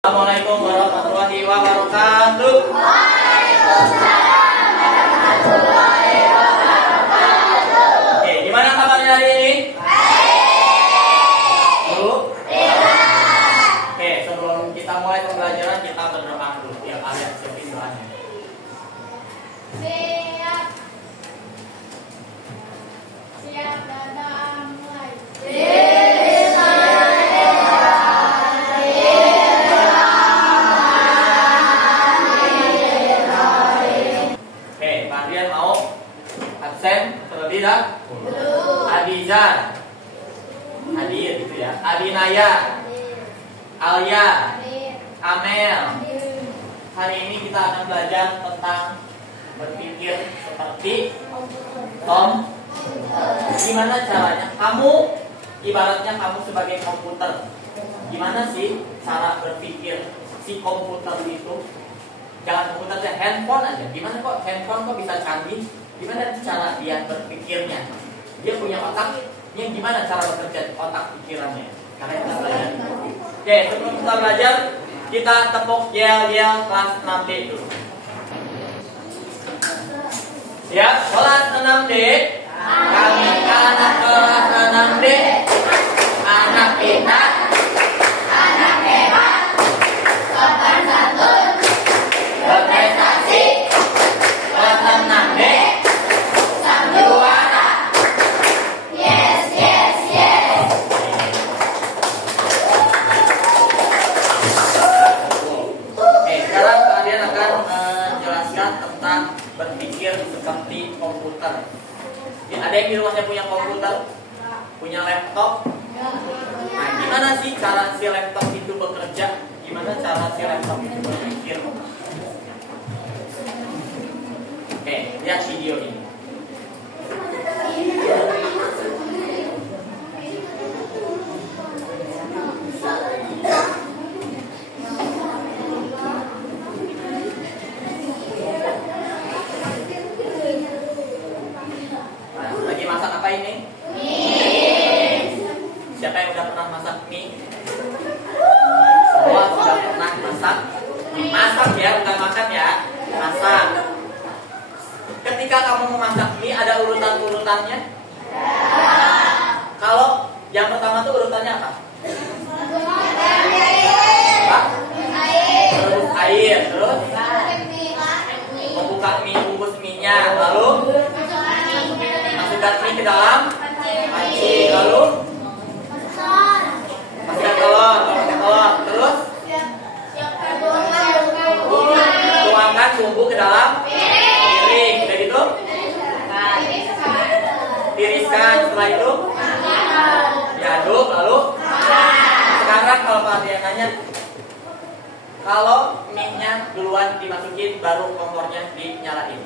Assalamualaikum warahmatullahi wabarakatuh. Waalaikumsalam warahmatullahi wabarakatuh. Oke, gimana kabarnya hari ini? Baik. Bu? Baik. Oke, sebelum kita mulai pembelajaran kita berdoa dulu. Tiap hari siapin doanya. Siap. Siap dan mulai. Oke, kalian mau absen terlebih dahulu? Adizan, Hadir gitu ya. Adinaya, Alia, Amel. Hari ini kita akan belajar tentang berpikir seperti Tom. Gimana caranya? Kamu ibaratnya kamu sebagai komputer. Gimana sih cara berpikir si komputer itu? Jangan komputer aja, handphone aja. Gimana kok handphone kok bisa canggih? Gimana cara dia berpikirnya? Dia punya otaknya gimana cara bekerja otak pikirannya? Karena kita belajar. Oke, sebelum kita belajar, kita tepuk yel-yel kelas 6D dulu. Ya, kelas 6D. Kami anak kelas 6D. Anak pintar, Anak hebat, sopan santun, berprestasi. Kelas 6D. sang juara. Yes, yes, yes. Oke, sekarang kalian akan menjelaskan tentang berpikir seperti komputer. Ya, ada yang di rumahnya punya komputer, punya laptop. Nah, gimana sih cara si laptop itu bekerja? Gimana cara si laptop itu berpikir? Oke, lihat video ini. Nah, lagi masak apa ini? Siapa yang udah pernah masak mie? Semua sudah pernah masak? Masak ya, bukan makan ya. Masak. Ketika kamu memasak mie ada urutan-urutannya? Kalau yang pertama tuh urutannya apa? Apa? Merebus air, terus membuka mie, bungkus mie-nya, lalu masukkan mie ke dalam panci, lalu masukkan telur, terus tuangkan bumbu ke dalam piring, udah gitu? Tiriskan, setelah itu diaduk, lalu sekarang kalau kalian nanya, kalau mie-nya duluan dimasukin baru kompornya dinyalain,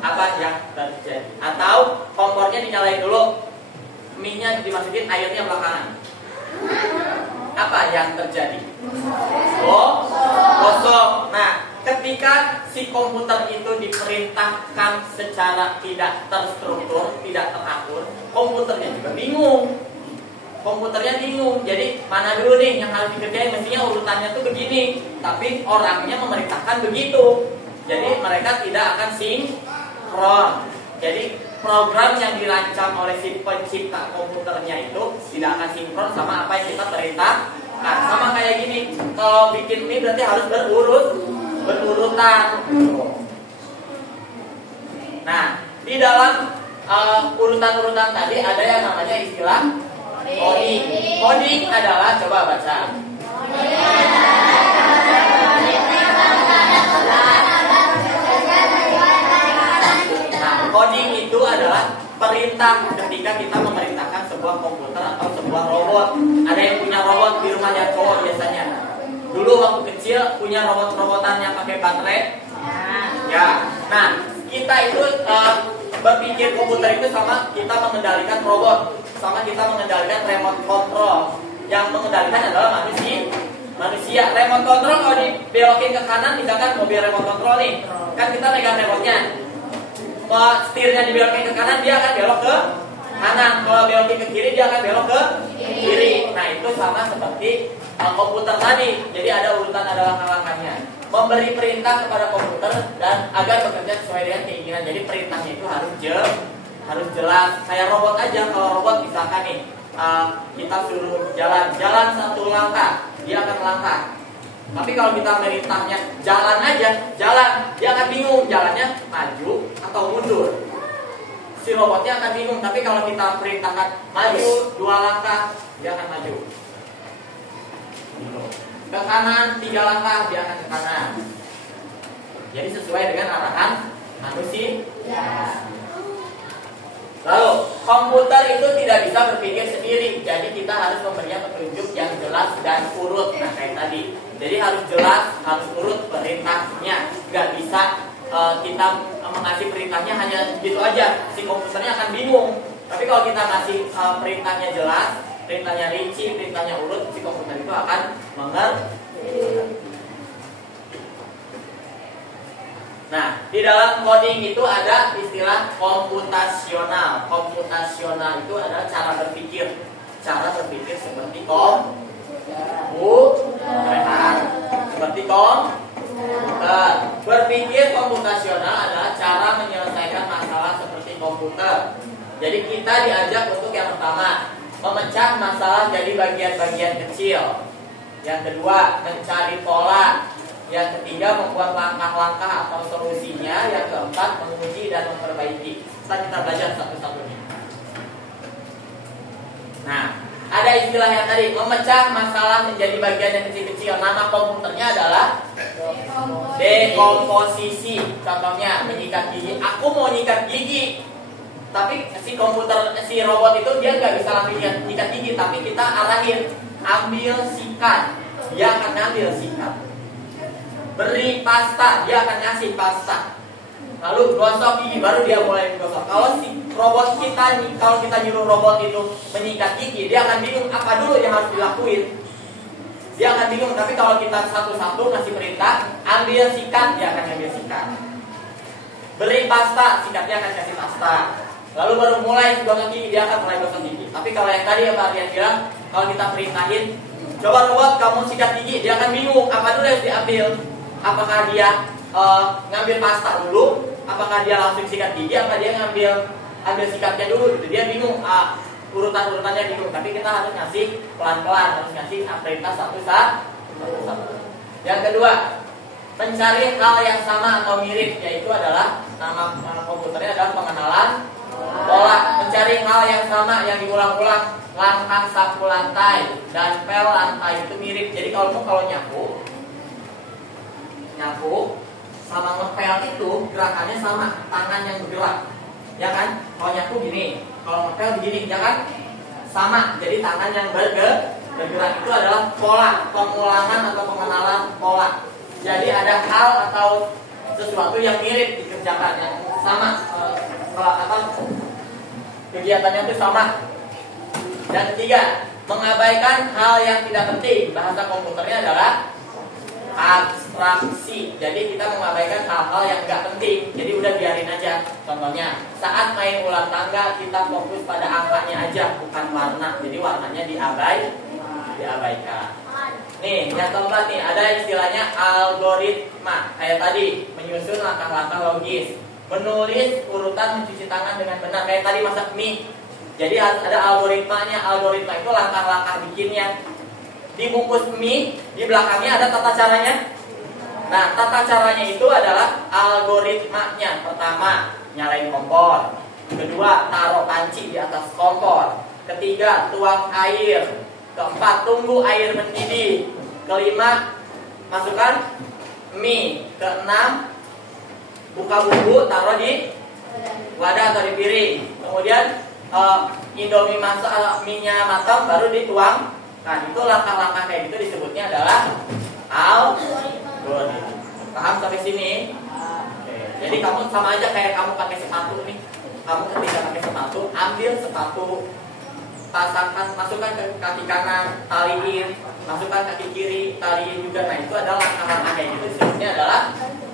apa yang terjadi? Atau kompornya dinyalain dulu, mie-nya dimasukin, airnya belakangan, apa yang terjadi? Kosong. Nah, ketika si komputer itu diperintahkan secara tidak terstruktur, tidak teratur, komputernya juga bingung. Jadi mana dulu nih yang harus dikerjain? Mestinya urutannya tuh begini, tapi orangnya memerintahkan begitu. Jadi mereka tidak akan sinkron. Jadi program yang dirancang oleh si pencipta komputernya itu tidak akan sinkron sama apa yang kita perintahkan. Sama kayak gini, kalau bikin mie berarti harus berurutan. Nah, di dalam urutan-urutan tadi ada yang namanya istilah coding. Coding adalah, coba baca. Nah, coding itu adalah perintah ketika kita memerintahkan sebuah komputer atau sebuah robot. Ada yang punya robot di rumahnya, cowok biasanya. Dulu waktu kecil punya robot-robotan yang pakai baterai. Ya. Nah, kita itu berpikir komputer itu sama kita mengendalikan robot, sama kita mengendalikan remote control. Yang mengendalikan adalah manusia. Remote control kalau dibelokin ke kanan, misalkan mobil remote control nih, kan kita pegang remote-nya. Setirnya dibelokin ke kanan, dia akan belok ke kanan. Kalau belokin ke kiri dia akan belok ke kiri. Nah itu sama seperti komputer tadi. Jadi ada urutan, ada langkah-langkahnya. Memberi perintah kepada komputer dan agar bekerja sesuai dengan keinginan. Jadi perintahnya itu harus jelas. Kayak robot aja. Kalau robot misalkan nih kita suruh jalan satu langkah, dia akan melangkah. Tapi kalau kita perintahnya jalan aja, dia akan bingung jalannya maju atau mundur. Si robotnya akan bingung. Tapi kalau kita perintahkan maju 2 langkah, dia akan maju. Ke kanan 3 langkah, dia akan ke kanan. Jadi sesuai dengan arahan manusia. Lalu komputer itu tidak bisa berpikir sendiri. Jadi kita harus memberinya petunjuk yang jelas dan urut. Nah kayak tadi. Jadi harus jelas, harus urut perintahnya. Gak bisa kita mengasih perintahnya hanya gitu aja. Si komputernya akan bingung. Tapi kalau kita kasih perintahnya jelas, perintahnya rinci, perintahnya urut, si komputer itu akan mengerti. Nah, di dalam coding itu ada istilah komputasional. Komputasional itu adalah cara berpikir. Cara berpikir seperti seperti komputer. Berpikir komputasional adalah cara menyelesaikan masalah seperti komputer. Jadi kita diajak untuk yang pertama, memecah masalah jadi bagian-bagian kecil. Yang kedua, mencari pola. Yang ketiga, membuat langkah-langkah atau solusinya. Yang keempat, menguji dan memperbaiki. Kita belajar satu-satunya. Nah, ada istilah yang tadi, memecah masalah menjadi bagian yang kecil-kecil. Nama komputernya adalah dekomposisi. Contohnya, menyikat gigi. Aku mau nyikat gigi. Tapi si robot itu dia nggak bisa langsung nyikat gigi. Tapi kita arahin, ambil sikat. Dia akan ngambil sikat. Beri pasta, dia akan ngasih pasta. Lalu gosok gigi, baru dia mulai gosok. Kalau si robot kalau kita nyuruh robot itu menyikat gigi, dia akan bingung apa dulu yang harus dilakuin. Dia akan bingung. Tapi kalau kita satu-satu ngasih perintah, ambil sikat, dia akan ambil sikat. Beri pasta, sikatnya akan kasih pasta. Lalu baru mulai gosok gigi, dia akan mulai gosok gigi. Tapi kalau yang tadi yang Pak Aryan bilang, kalau kita perintahin, coba robot kamu sikat gigi, dia akan bingung apa dulu yang harus diambil. Apakah dia ngambil pasta dulu, apakah dia langsung sikat gigi, apa dia ngambil sikatnya dulu gitu. Dia bingung, urutan-urutannya bingung. Tapi kita harus ngasih pelan-pelan, harus ngasih perintah satu-satu. Yang kedua, mencari hal yang sama atau mirip, yaitu adalah nama komputernya adalah pengenalan pola. Mencari hal yang sama yang diulang-ulang, langkah sapu lantai dan pel lantai itu mirip. Jadi kalau nyapu sama ngepel itu gerakannya sama, tangan yang bergerak, ya kan? Kalau nyapu gini, kalau ngepel begini, ya kan? Sama, jadi tangan yang bergerak itu adalah pola, pengulangan atau pengenalan pola. Jadi ada hal atau sesuatu yang mirip dikerjakan, yang sama, kegiatannya itu sama. Dan ketiga, mengabaikan hal yang tidak penting. Bahasa komputernya adalah abstraksi. Jadi kita mengabaikan hal-hal yang nggak penting. Jadi udah biarin aja. Contohnya, saat main ulang tangga kita fokus pada angkanya aja, bukan warna. Jadi warnanya diabaikan. Nih, yang keempat nih, ada istilahnya algoritma. Kayak tadi, menyusun langkah-langkah logis, menulis urutan mencuci tangan dengan benar. Kayak tadi masak mie. Jadi ada algoritmanya. Algoritma itu langkah-langkah bikinnya. Dibungkus mie, di belakangnya ada tata caranya. Nah, tata caranya itu adalah algoritmanya. Pertama, nyalain kompor. Kedua, taruh panci di atas kompor. Ketiga, tuang air. Keempat, tunggu air mendidih. Kelima, masukkan mie. Keenam, buka bumbu, taruh di wadah atau di piring. Kemudian Indomie mie-nya matang, baru dituang. Nah, itu langkah-langkah kayak gitu disebutnya adalah algoritma. Paham sampai sini? Oke. Jadi kamu sama aja kayak kamu pakai sepatu nih. Kamu ketika pakai sepatu, ambil sepatu, masukkan ke kaki kanan, taliin, masukkan kaki kiri, taliin juga. Nah, itu adalah langkah-langkah kayak gitu disebutnya adalah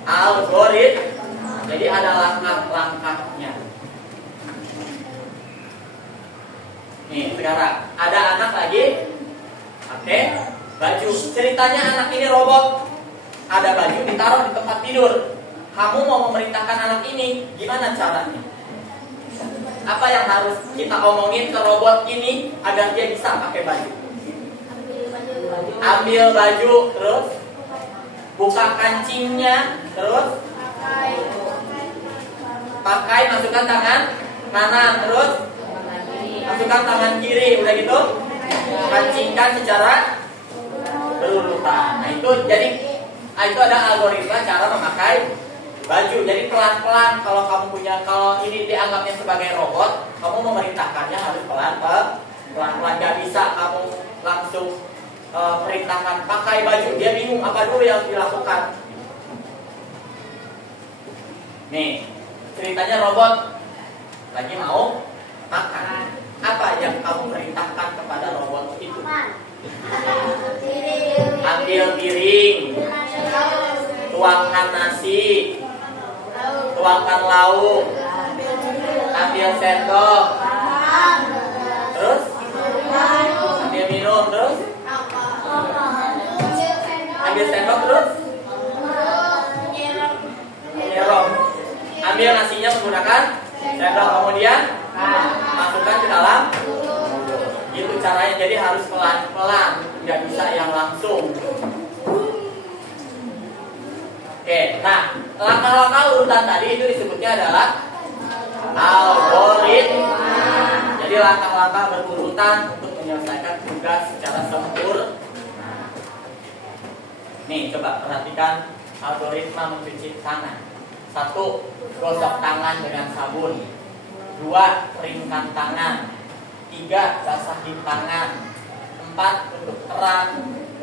algoritma. Jadi ada langkah-langkahnya. Nih sekarang ada anak lagi pakai baju. Ceritanya anak ini robot. Ada baju ditaruh di tempat tidur. Kamu mau memerintahkan anak ini, gimana caranya? Apa yang harus kita omongin ke robot ini agar dia bisa pakai baju? Ambil baju, terus buka kancingnya, terus pakai, masukkan tangan kanan, terus masukkan tangan kiri, udah gitu kancingkan secara berurutan. Nah itu jadi itu ada algoritma cara memakai baju. Jadi pelan-pelan kalau ini dianggapnya sebagai robot, kamu memerintahkannya harus pelan-pelan. Gak bisa kamu langsung perintahkan pakai baju, dia bingung apa dulu yang dilakukan. Nih ceritanya robot lagi mau makan. Apa yang kamu perintahkan kepada robot itu? Ambil piring, tuangkan nasi, tuangkan lauk, ambil sendok, terus ambil minum, terus ambil sendok, terus nyerok. Ambil nasinya menggunakan sendok, kemudian masukkan ke dalam. Gitu caranya, jadi harus pelan-pelan, nggak bisa yang langsung. Oke, nah langkah-langkah urutan tadi itu disebutnya adalah algoritma. Jadi langkah-langkah berurutan untuk menyelesaikan tugas secara sempurna. Nih coba perhatikan algoritma mencuci tangan. 1. Gosok tangan dengan sabun. 2. Keringkan tangan. 3. Basahi tangan. 4. Tutup keran.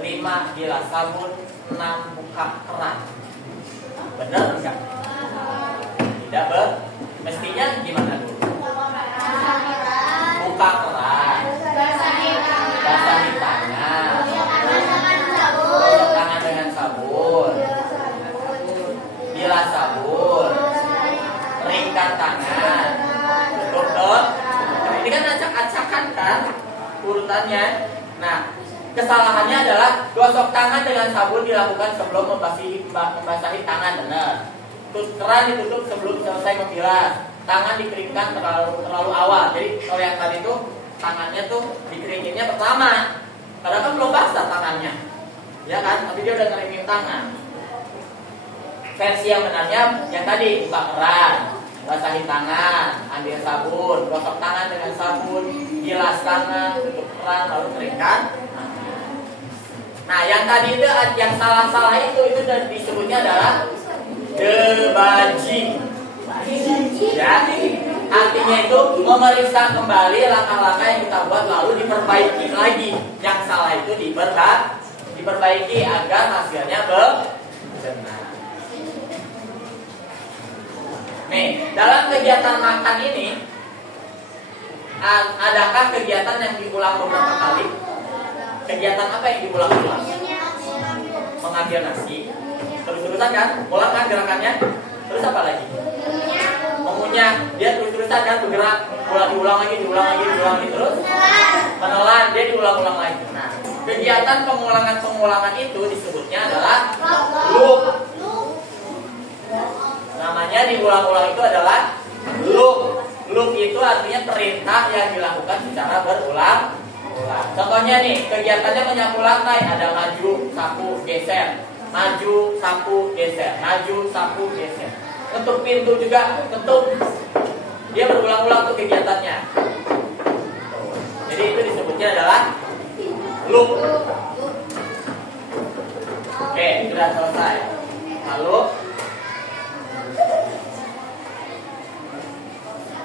5. Bilas sabun. 6. Buka keran. Benar enggak? Tidak mestinya gimana dulu? Buka keran, basahi tangan, gosok tangan dengan sabun, bilas sabun, keringkan tangan, tutup dong. Ini kan acak-acakan kan urutannya. Nah, kesalahannya adalah gosok tangan dengan sabun dilakukan sebelum membasahi tangan, benar. Keran ditutup sebelum selesai membilas. Tangan dikeringkan terlalu awal. Jadi kalau yang tadi itu tangannya tuh dikeringinnya pertama, padahal kan belum basah tangannya, ya kan? Tapi dia udah ngeringin tangan. Versi yang benarnya yang tadi, buka keran, basahi tangan, ambil sabun, gosok tangan dengan sabun, bilas tangan, tutup keran, lalu keringkan. Nah, yang tadi itu yang salah-salah itu disebutnya adalah debaji. Ya, artinya itu memeriksa kembali langkah-langkah yang kita buat lalu diperbaiki lagi. Yang salah itu diperbaiki agar hasilnya benar. Nih, dalam kegiatan makan ini adakah kegiatan yang diulang beberapa kali? Kegiatan apa yang diulang-ulang? Mengambil nasi. Terus-terusan kan? Ulang kan gerakannya? Terus apa lagi? Mengunyah. Dia terus-terusan kan bergerak. Diulang lagi terus. Menelan. Dia diulang-ulang lagi. Nah, kegiatan pengulangan itu disebutnya adalah loop. Namanya diulang-ulang itu adalah loop. Loop itu artinya perintah yang dilakukan secara berulang. Contohnya nih, kegiatannya menyapu lantai, ada maju, sapu, geser, maju, sapu, geser, maju, sapu, geser. Ketuk pintu juga, ketuk. Dia berulang-ulang tuh kegiatannya. Jadi itu disebutnya adalah loop. Oke, sudah selesai. Lalu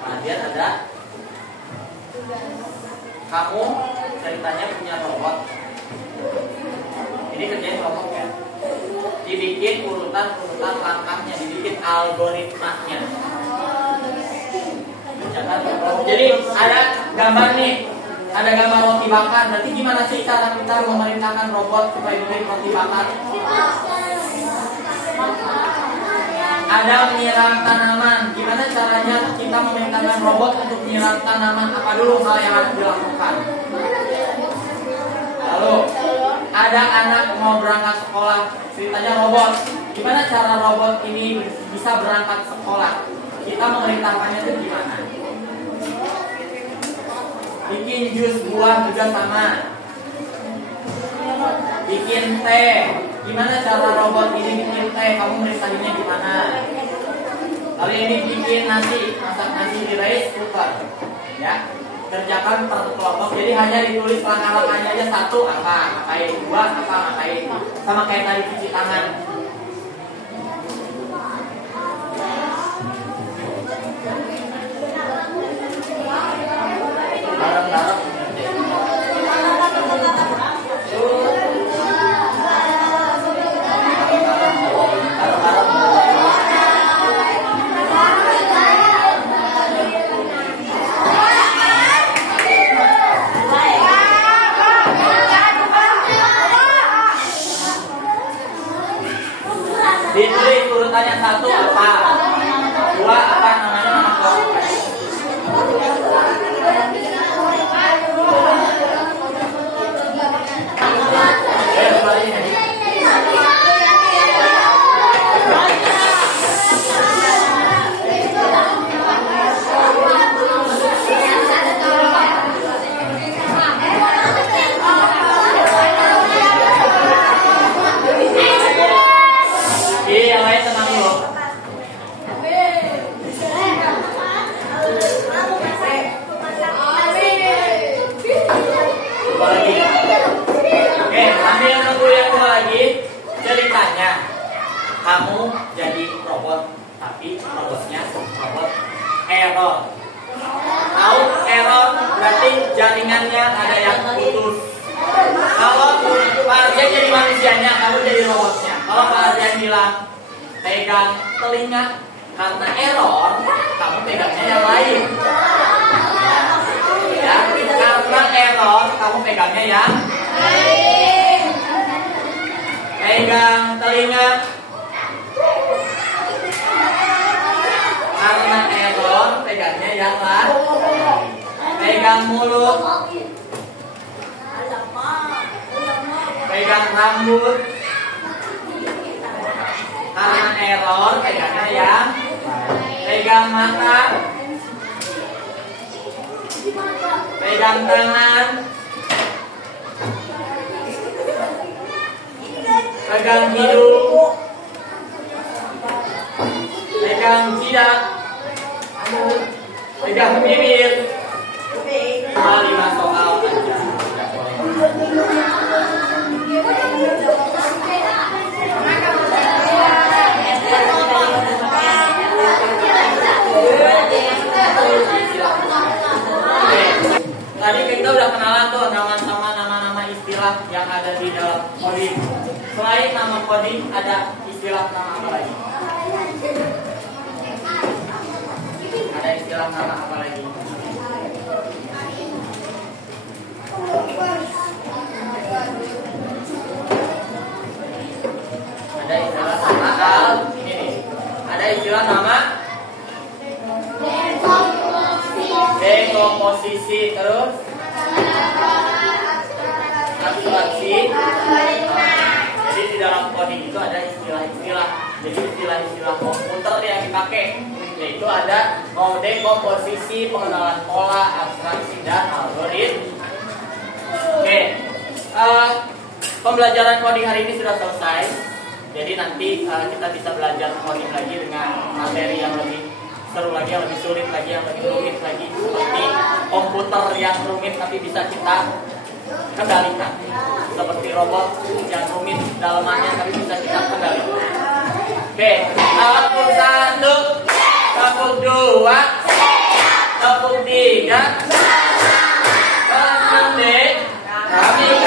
kemudian ada kamu ceritanya punya robot. Ini kerjanya robot kan? Dibikin urutan langkahnya, dibikin algoritmanya. Jadi ada gambar nih, ada gambar roti bakar. Berarti gimana sih cara kita memerintahkan robot supaya bikin roti bakar? Ada menyiram tanaman. Gimana caranya kita memerintahkan robot untuk menyiram tanaman? Apa dulu hal yang harus dilakukan? Lalu ada anak mau berangkat sekolah, ceritanya robot. Gimana cara robot ini bisa berangkat sekolah? Kita memerintahkannya itu gimana? Bikin jus buah juga sama. Bikin teh. Gimana cara robot ini bikin teh? Kamu merintahinnya gimana? Kali ini bikin nasi, masak nasi di rice cooker. Ya, kerjakan per kelompok. Jadi hanya ditulis langkah-langkahnya aja. 1 apa, ngapain, 2 apa, ngapain. Sama kayak tadi cuci tangan. Bareng-bareng. Ditulis urutannya 1 apa, 2 apa namanya nama kelompok. Yang lain tenang dulu. Coba lagi. Oke, ambil nunggu yang dua lagi. Ceritanya kamu jadi robot, tapi robotnya robot error. Tahu error berarti jaringannya ada yang putus. Kalau Pak Arjen jadi manusianya, kamu jadi robotnya. Kalau Pak Arjen bilang pegang telinga karena error, kamu pegangnya yang lain. Ya, karena error, kamu pegangnya yang lain. Pegang telinga karena error, pegangnya yang lain. Pegang mulut, pegang rambut karena error, pegangnya yang pegang mata, pegang tangan, pegang hidung, pegang jidat, pegang bibir. Cuma 5 soal aja. Tadi kita udah kenalan tuh nama-nama istilah yang ada di dalam coding. Selain nama coding, ada istilah nama apa lagi? Ada istilah nama apa lagi? Ada istilah nama ini nih. Ada istilah nama dekomposisi, terus abstraksi. Jadi di dalam coding itu ada istilah-istilah. Jadi istilah-istilah komputer yang dipakai, yaitu ada dekomposisi, pengenalan pola, abstraksi, dan algoritma. Oke, pembelajaran coding hari ini sudah selesai. Jadi nanti kita bisa belajar coding lagi dengan materi yang lebih seru lagi, yang lebih sulit lagi, yang lebih rumit lagi. Seperti komputer yang rumit tapi bisa kita kendalikan. Seperti robot yang rumit dalamannya tapi bisa kita kendalikan. Oke, tepuk 1, tepuk 2, tepuk 3. Kami